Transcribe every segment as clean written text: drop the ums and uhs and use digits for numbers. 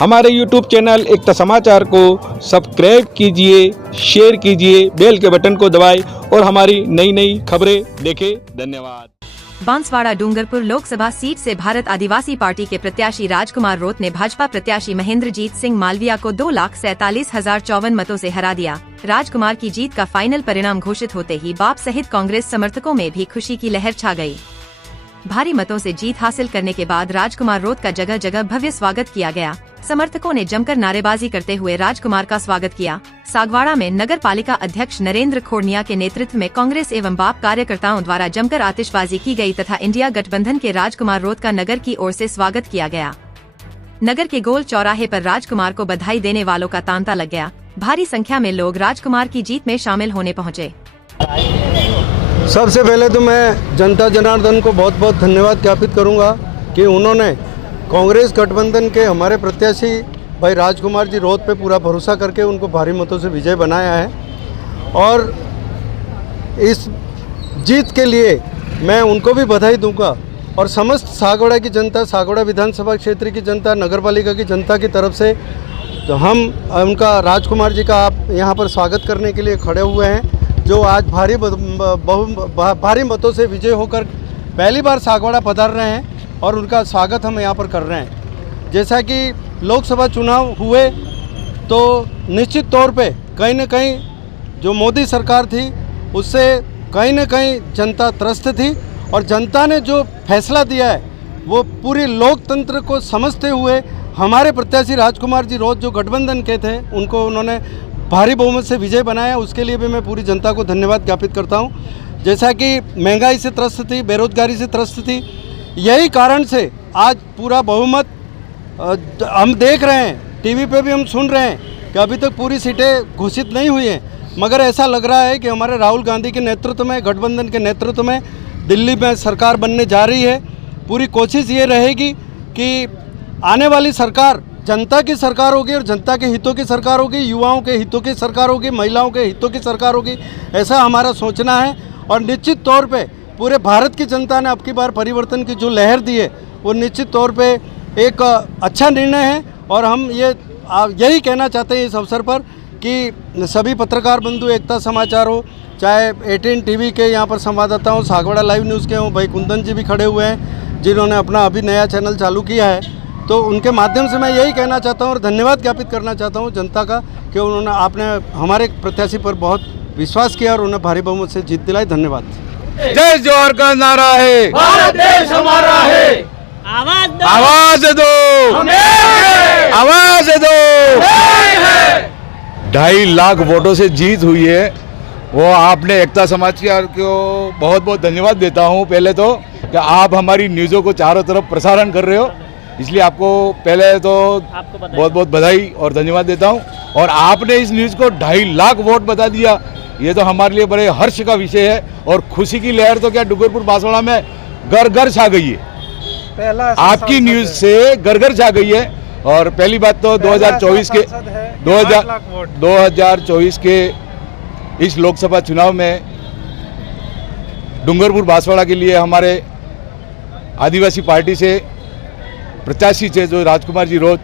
हमारे YouTube channel एकता समाचार को सब्सक्राइब कीजिए, शेयर कीजिए, बेल के बटन को दबाएं और हमारी नई नई खबरें देखें। धन्यवाद। बांसवाड़ा डूंगरपुर लोकसभा सीट से भारत आदिवासी पार्टी के प्रत्याशी राजकुमार रोत ने भाजपा प्रत्याशी महेंद्रजीत सिंह मालविया को 2,47,054 मतों से हरा दिया। राजकुमार की जीत का फाइनल परिणाम घोषित होते ही बाप सहित कांग्रेस समर्थकों में भी खुशी की लहर छा गई। भारी मतों से जीत हासिल करने के बाद राजकुमार रोत का जगह जगह भव्य स्वागत किया गया। समर्थकों ने जमकर नारेबाजी करते हुए राजकुमार का स्वागत किया। सागवाड़ा में नगर पालिका अध्यक्ष नरेंद्र खोड़निया के नेतृत्व में कांग्रेस एवं बाप कार्यकर्ताओं द्वारा जमकर आतिशबाजी की गई तथा इंडिया गठबंधन के राजकुमार रोत का नगर की ओर से स्वागत किया गया। नगर के गोल चौराहे पर राजकुमार को बधाई देने वालों का तांता लग गया। भारी संख्या में लोग राजकुमार की जीत में शामिल होने पहुँचे। सबसे पहले तो मैं जनता जनार्दन को बहुत बहुत धन्यवाद ज्ञापित करूंगा कि उन्होंने कांग्रेस गठबंधन के हमारे प्रत्याशी भाई राजकुमार जी रोत पे पूरा भरोसा करके उनको भारी मतों से विजय बनाया है और इस जीत के लिए मैं उनको भी बधाई दूंगा और समस्त सागवाड़ा की जनता, सागवाड़ा विधानसभा क्षेत्र की जनता, नगर पालिका की जनता की तरफ से तो हम उनका राजकुमार जी का आप यहाँ पर स्वागत करने के लिए खड़े हुए हैं, जो आज भारी मतों से विजय होकर पहली बार सागवाड़ा पधार रहे हैं और उनका स्वागत हम यहाँ पर कर रहे हैं। जैसा कि लोकसभा चुनाव हुए तो निश्चित तौर पे कहीं न कहीं जो मोदी सरकार थी उससे कहीं न कहीं जनता त्रस्त थी और जनता ने जो फैसला दिया है वो पूरी लोकतंत्र को समझते हुए हमारे प्रत्याशी राजकुमार जी रोत जो गठबंधन के थे उनको उन्होंने भारी बहुमत से विजय बनाया। उसके लिए भी मैं पूरी जनता को धन्यवाद ज्ञापित करता हूँ। जैसा कि महंगाई से त्रस्त थी, बेरोजगारी से त्रस्त थी, यही कारण से आज पूरा बहुमत हम देख रहे हैं, टीवी पे भी हम सुन रहे हैं कि अभी तक पूरी सीटें घोषित नहीं हुई हैं, मगर ऐसा लग रहा है कि हमारे राहुल गांधी के नेतृत्व में, गठबंधन के नेतृत्व में दिल्ली में सरकार बनने जा रही है। पूरी कोशिश ये रहेगी कि आने वाली सरकार जनता की सरकार होगी और जनता के हितों की सरकार होगी, युवाओं के हितों की सरकार होगी, महिलाओं के हितों की सरकार होगी, ऐसा हमारा सोचना है। और निश्चित तौर पे पूरे भारत की जनता ने अब की बार परिवर्तन की जो लहर दी है वो निश्चित तौर पे एक अच्छा निर्णय है और हम यही कहना चाहते हैं इस अवसर पर कि सभी पत्रकार बंधु, एकता समाचार हो, चाहे 18 टीवी के यहाँ पर संवाददाता हो, सागवाड़ा लाइव न्यूज़ के हों, भाई कुंदन जी भी खड़े हुए हैं जिन्होंने अपना अभी नया चैनल चालू किया है, तो उनके माध्यम से मैं यही कहना चाहता हूँ और धन्यवाद ज्ञापित करना चाहता हूँ जनता का कि आपने हमारे प्रत्याशी पर बहुत विश्वास किया और उन्हें भारी बहुमत से जीत दिलाई। धन्यवाद। जय जोहर का नारा है, भारत देश हमारा है, आवाज दो, आवाज दो। 2.5 लाख वोटों से जीत हुई है, वो आपने एकता समाचार को बहुत बहुत धन्यवाद देता हूँ। पहले तो कि आप हमारी न्यूज़ों को चारों तरफ प्रसारण कर रहे हो, इसलिए आपको पहले तो बहुत बहुत बधाई और धन्यवाद देता हूँ। और आपने इस न्यूज़ को 2.5 लाख वोट बता दिया, ये तो हमारे लिए बड़े हर्ष का विषय है और खुशी की लहर तो क्या डूंगरपुर बांसवाड़ा में घर घर छा गई है। आपकी न्यूज़ से घर घर छा गई है। और पहली बात तो 2024 के इस लोकसभा चुनाव में डूंगरपुर बांसवाड़ा के लिए हमारे आदिवासी पार्टी से प्रत्याशी थे जो राजकुमार जी रोत,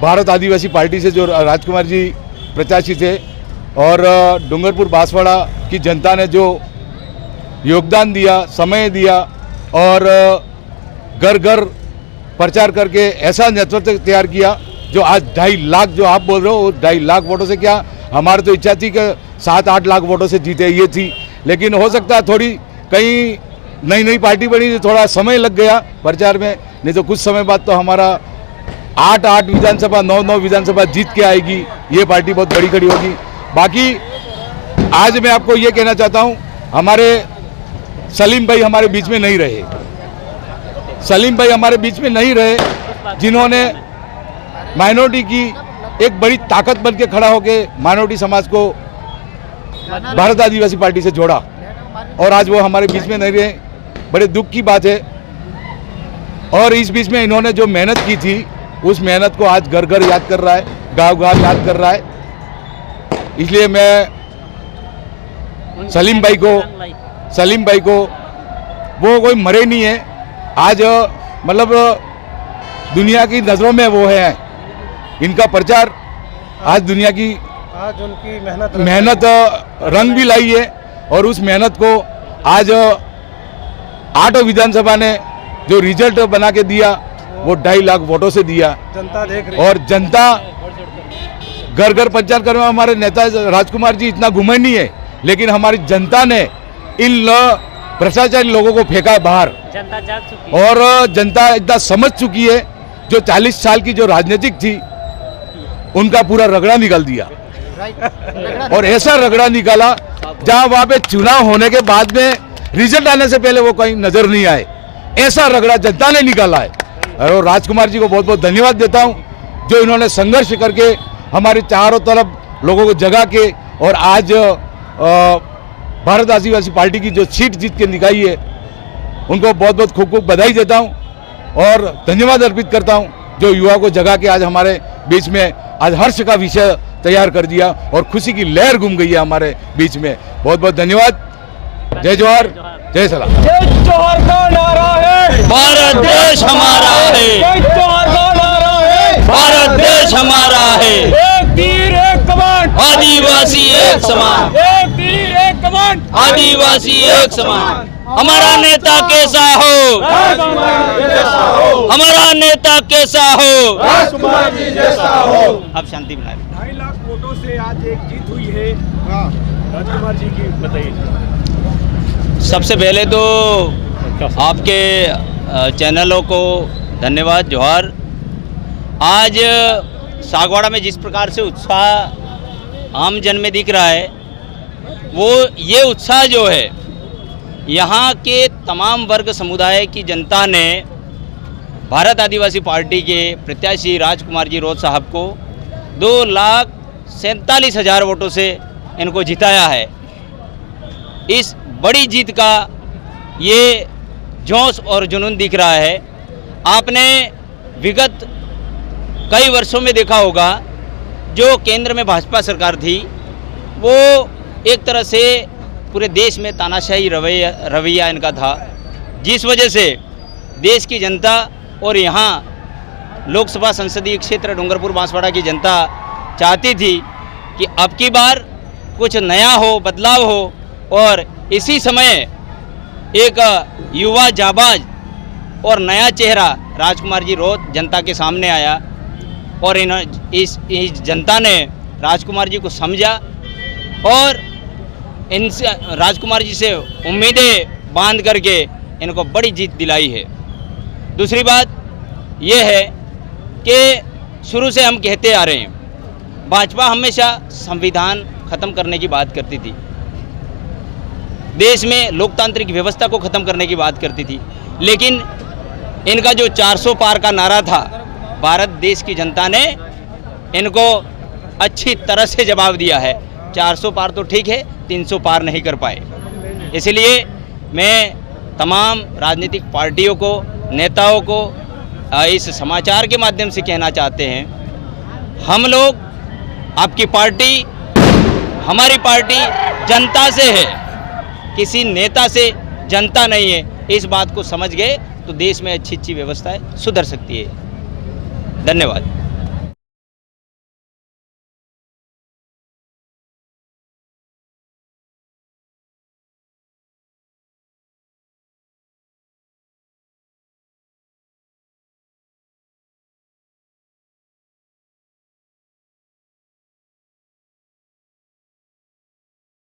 भारत आदिवासी पार्टी से जो राजकुमार जी प्रत्याशी थे, और डूंगरपुर बांसवाड़ा की जनता ने जो योगदान दिया, समय दिया और घर घर प्रचार करके ऐसा नेतृत्व तैयार किया जो आज 2.5 लाख जो आप बोल रहे हो, 2.5 लाख वोटों से क्या, हमारी तो इच्छा थी कि 7-8 लाख वोटों से जीते, ये थी। लेकिन हो सकता है थोड़ी कहीं नई पार्टी बनी तो थोड़ा समय लग गया प्रचार में, नहीं तो कुछ समय बाद तो हमारा 8 विधानसभा 9 विधानसभा जीत के आएगी, ये पार्टी बहुत बड़ी खड़ी होगी। बाकी आज मैं आपको ये कहना चाहता हूँ, हमारे सलीम भाई हमारे बीच में नहीं रहे, सलीम भाई हमारे बीच में नहीं रहे, जिन्होंने माइनॉरिटी की एक बड़ी ताकत बन के खड़ा होकर माइनॉरिटी समाज को भारत आदिवासी पार्टी से जोड़ा, और आज वो हमारे बीच में नहीं रहे, बड़े दुख की बात है। और इस बीच में इन्होंने जो मेहनत की थी उस मेहनत को आज घर घर याद कर रहा है, गांव गांव याद कर रहा है। इसलिए मैं सलीम भाई को वो कोई मरे नहीं है, आज मतलब दुनिया की नज़रों में वो है। इनका प्रचार आज दुनिया की आज उनकी मेहनत रंग भी लाई है और उस मेहनत को आज 8 विधानसभा ने जो रिजल्ट बना के दिया वो 2.5 लाख वोटों से दिया। जनता देख रही और जनता घर घर प्रचार करने में हमारे नेता राजकुमार जी इतना घुमंडी है, लेकिन हमारी जनता ने इन भ्रष्टाचारी लोगों को फेंका बाहर। जनता जाग चुकी है। और जनता इतना समझ चुकी है, जो 40 साल की जो राजनीतिक थी उनका पूरा रगड़ा निकाल दिया। और ऐसा रगड़ा निकाला जहां वहां पे चुनाव होने के बाद में रिजल्ट आने से पहले वो कहीं नजर नहीं आए, ऐसा रगड़ा जनता ने निकाला है। और राजकुमार जी को बहुत बहुत धन्यवाद देता हूं, जो इन्होंने संघर्ष करके हमारे चारों तरफ लोगों को जगा के और आज भारत आदिवासी पार्टी की जो सीट जीत के निकाली है, उनको बहुत बहुत खूब खूब बधाई देता हूं और धन्यवाद अर्पित करता हूं, जो युवा को जगा के आज हमारे बीच में आज हर्ष का विषय तैयार कर दिया और खुशी की लहर घूम गई है हमारे बीच में। बहुत बहुत धन्यवाद। जय जोहार, जय सलाम। जय जोहार का नारा है, भारत देश हमारा है, जय जोहार का नारा है, भारत देश हमारा है। एक तीर एक कमान, आदिवासी एक समान, एक तीर एक कमान, आदिवासी एक समान। हमारा नेता कैसा हो, राजकुमार जी जैसा हो, हमारा नेता कैसा हो। राजकुमार जी जैसा हो। अब शांति बनाए। 2.5 लाख वोटों से आज एक जीत हुई है राजकुमार जी की, बताइए। सबसे पहले तो आपके चैनलों को धन्यवाद, जोहार। आज सागवाड़ा में जिस प्रकार से उत्साह आम जन में दिख रहा है, वो ये उत्साह जो है यहाँ के तमाम वर्ग समुदाय की जनता ने भारत आदिवासी पार्टी के प्रत्याशी राजकुमार जी रोत साहब को 2,47,000 वोटों से इनको जिताया है। इस बड़ी जीत का ये जोश और जुनून दिख रहा है। आपने विगत कई वर्षों में देखा होगा, जो केंद्र में भाजपा सरकार थी, वो एक तरह से पूरे देश में तानाशाही रवैया इनका था, जिस वजह से देश की जनता और यहाँ लोकसभा संसदीय क्षेत्र डूंगरपुर बांसवाड़ा की जनता चाहती थी कि अब की बार कुछ नया हो, बदलाव हो। और इसी समय एक युवा जाबाज और नया चेहरा राजकुमार जी रोत जनता के सामने आया और इस जनता ने राजकुमार जी को समझा और इनसे राजकुमार जी से उम्मीदें बांध करके इनको बड़ी जीत दिलाई है। दूसरी बात यह है कि शुरू से हम कहते आ रहे हैं, भाजपा हमेशा संविधान ख़त्म करने की बात करती थी, देश में लोकतांत्रिक व्यवस्था को ख़त्म करने की बात करती थी, लेकिन इनका जो 400 पार का नारा था, भारत देश की जनता ने इनको अच्छी तरह से जवाब दिया है। 400 पार तो ठीक है, 300 पार नहीं कर पाए। इसलिए मैं तमाम राजनीतिक पार्टियों को, नेताओं को इस समाचार के माध्यम से कहना चाहते हैं, हम लोग, आपकी पार्टी, हमारी पार्टी जनता से है, किसी नेता से जनता नहीं है। इस बात को समझ गए तो देश में अच्छी अच्छी व्यवस्थाएं सुधर सकती है। धन्यवाद।